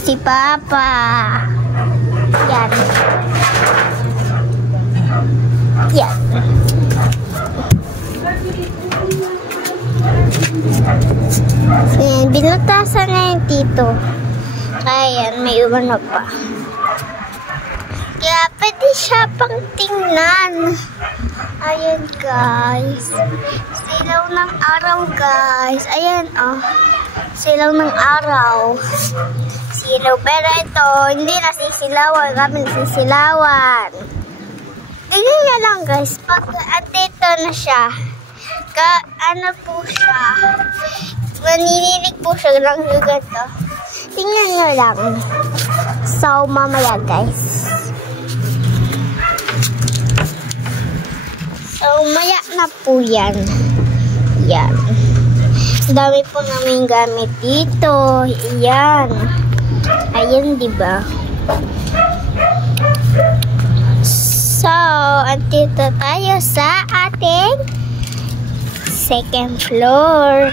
Si Papa. Yan. Yan. Yan. Binutasan na yung tito. Kaya yan, may iwan na pa. Kaya pwede siya pang tingnan. Ayan guys. Silaw ng araw guys. Ayan oh. Silaw ng araw. Silaw. Pero ito, hindi nasisilawan. Kami nasisilawan. Ganyan na lang guys. Pag andito na siya. Ano po siya. Maninilig po siya lang ganito. Tingnan nyo lang. So, mamaya guys. So, maya na po yan. Yan. Dami po namin gamit dito. Yan. Ayan, diba? So, andito tayo sa ating second floor.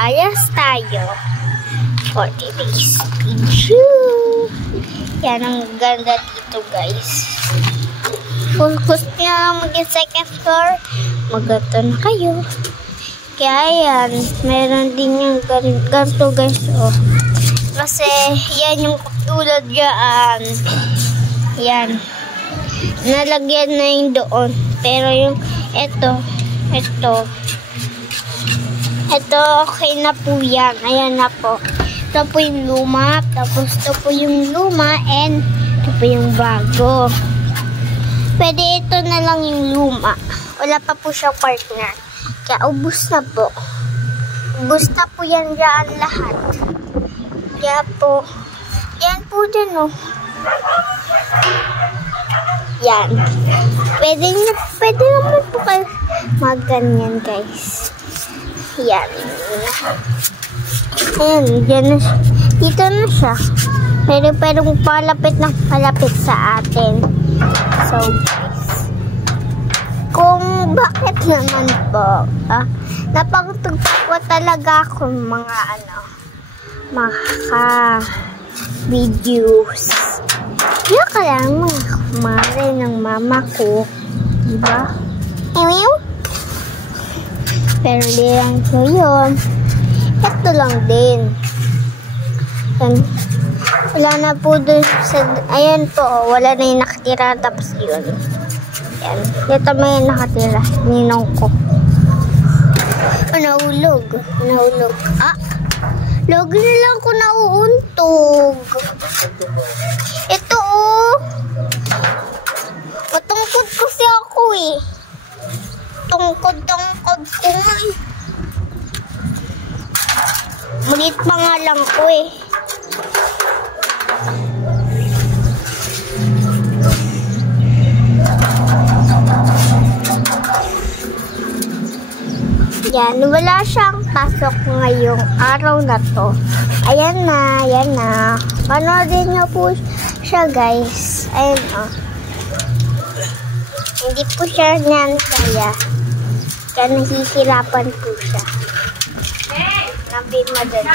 Ayos tayo. 40 days. Yan, ang ganda dito, guys. Kung gusto nyo lang maging second floor, mag-gato na kayo. Kaya yan, meron din yung ganito guys. Oh. Kasi yan yung tulad yan. Yan. Nalagyan na yung doon. Pero yung ito okay na po yan. Ayan na po. Ito po yung luma. Tapos ito po yung luma. And ito po yung bago. Pwede ito na lang yung luma. Wala pa po siya partner. Kaya ubus na po. Ubus na po yan dyan lahat. Kaya po. Yan po dyan oh. Yan. Pwede naman po kayo magganyan guys. Yan. Ayan. Dyan na siya. Dito na siya. Pero palapit sa atin. So, guys, kung bakit naman po, napagtugtog talaga ako mga videos. Yung kaya mga kumare ng mama ko, diba? Pero di lang po yun. Ito lang din. Wala na po dun sa, ayan po, wala na yung nakatira, tapos yun. Yan, dito may nakatira, ninong ko. Nahulog. Log na lang ko nauuntog. Ito oh. Matungkod kasi ako eh. Tungkod ko nga eh. Mulit pa nga lang ko eh. Yan, wala siyang pasok ngayong araw na to. Ayan na. Panoodin nyo po siya guys. Ayan o. Hindi po siya niyan kaya nahihirapan po siya. Nabi madali.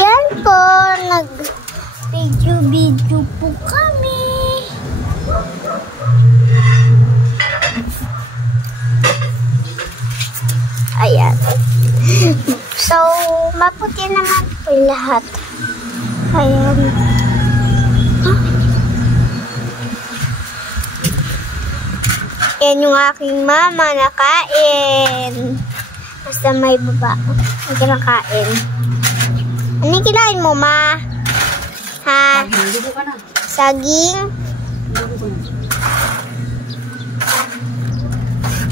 Yan po, nag-video po kami. Ayan. So, maputi naman po lahat. Ayan. Huh? Yan yung aking mama nakain. Basta may baba. Hindi nakain. Ano kinain mo, ma? Ha? Saging?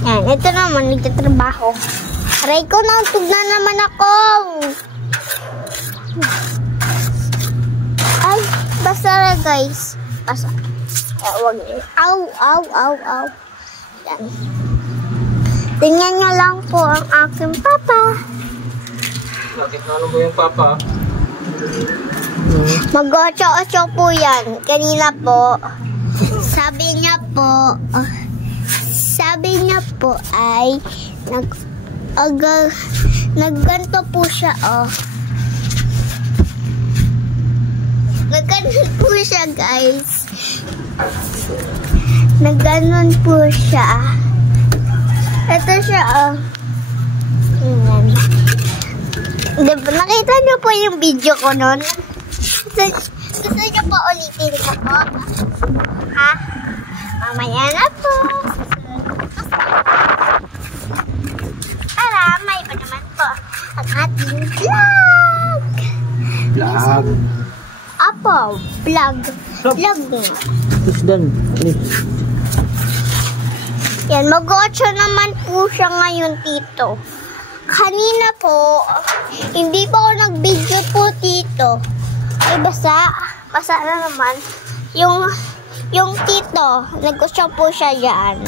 Yan. Ito naman, nagtatrabaho. Aray ko, nautog na naman ako. Ay, basta na guys. Basta. Huwag niyo. Ow. Yan. Tingnan nyo lang po ang aking papa. Bakit ano mo yung papa? Mag-8 po yan. Kanina po. Sabi niya po ay Nagganto po siya, oh. Nagganto po siya, guys. Nagganon po siya. Ito siya, oh. Ayan. Diba, nakita niyo po yung video ko nun? Gusto niyo po ulitin ko po? Ha? Mamaya na po. Para may pa naman po ang ating vlog. Vlog. Apo, vlog. Vlog mo. Who's done? Yan, mag-8 naman po siya ngayon, tito. Kanina po, hindi po ako nag-video po, tito. Ay, basa na naman. Yung tito, nag-8 po siya dyan.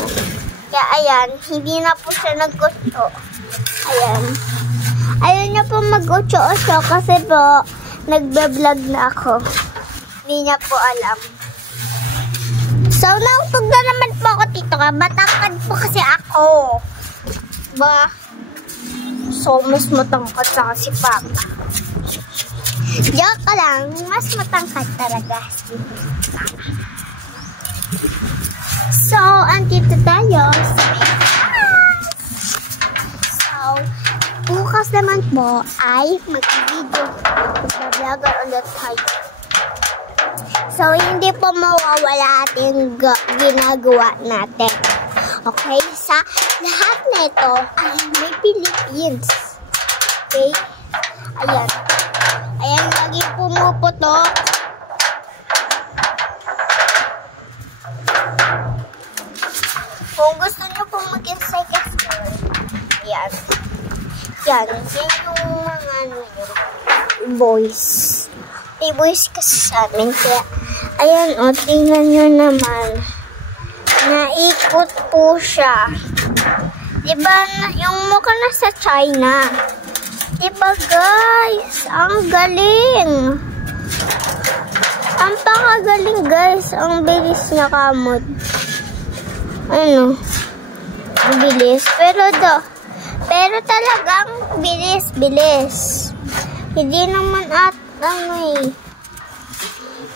Kaya, ayan, hindi na po siya nag-8. Ayan. Ayaw niya po mag-8 kasi po, nagbe-vlog na ako. Hindi niya po alam. So, nautog na naman po ako, tito. Matangkad po kasi ako. Ba? So, mas matangkad sa si Papa. Joke lang. Mas matangkad talaga si Papa. So, andito tayo sa So, bukas naman po ay mag-video. Mag-vlogger ulit tayo. So, hindi po mawawala ating ginagawa natin. Okay? Sa lahat na ito ay may Philippines. Okay? Ayan. Ayan, lagi pumuputok. Kung gusto nyo po mag-insay kasi, ayan. Yan. Yan yung mga ano yun. Boys. May boys kasi sa amin. Kaya, ayan o, tingnan nyo naman. Naikot po siya. Diba, yung mukha na sa China. Diba, guys? Ang galing. Ang pakagaling, guys. Ang bilis niya kamot. Ano? Ang bilis. Pero talagang bilis. Hindi naman eh.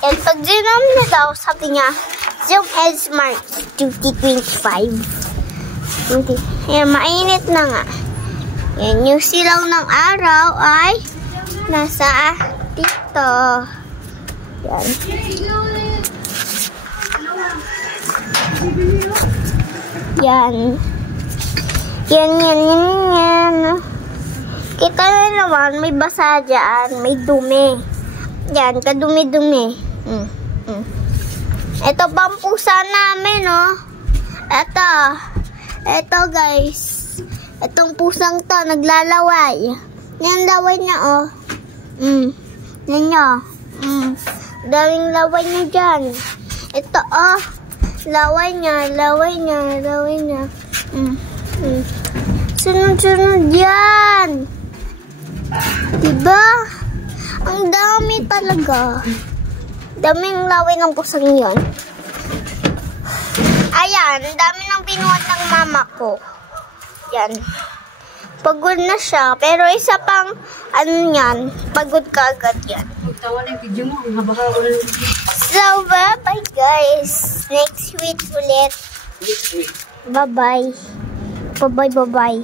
And pag zoom na daw, sabi niya, Zoom Smart 2025. Ayan, mainit na nga. Yan, yung silaw ng araw ay nasa dito. Yan. Yan. Yan. Kita na naman, may basa dyan, may dumi. Yan, kadumi-dumi. Ito pang pusa namin, oh. Ito guys. Itong pusang to, naglalaway. Yan, laway niya, oh. Yan niya. Daming laway niya dyan. Ito, oh. Laway niya. Sunod-sunod yan. Diba? Ang dami talaga. Daming laway ng pusang yun. Ayan, dami ng binuhat ng mama ko. Yan. Pagod na siya. Pero isa pang, ano yan, pagod ka agad yan. Magtawa na yung video mo. Baka wala ng video. So, bye-bye guys. Next week ulit. Bye-bye. Bye-bye.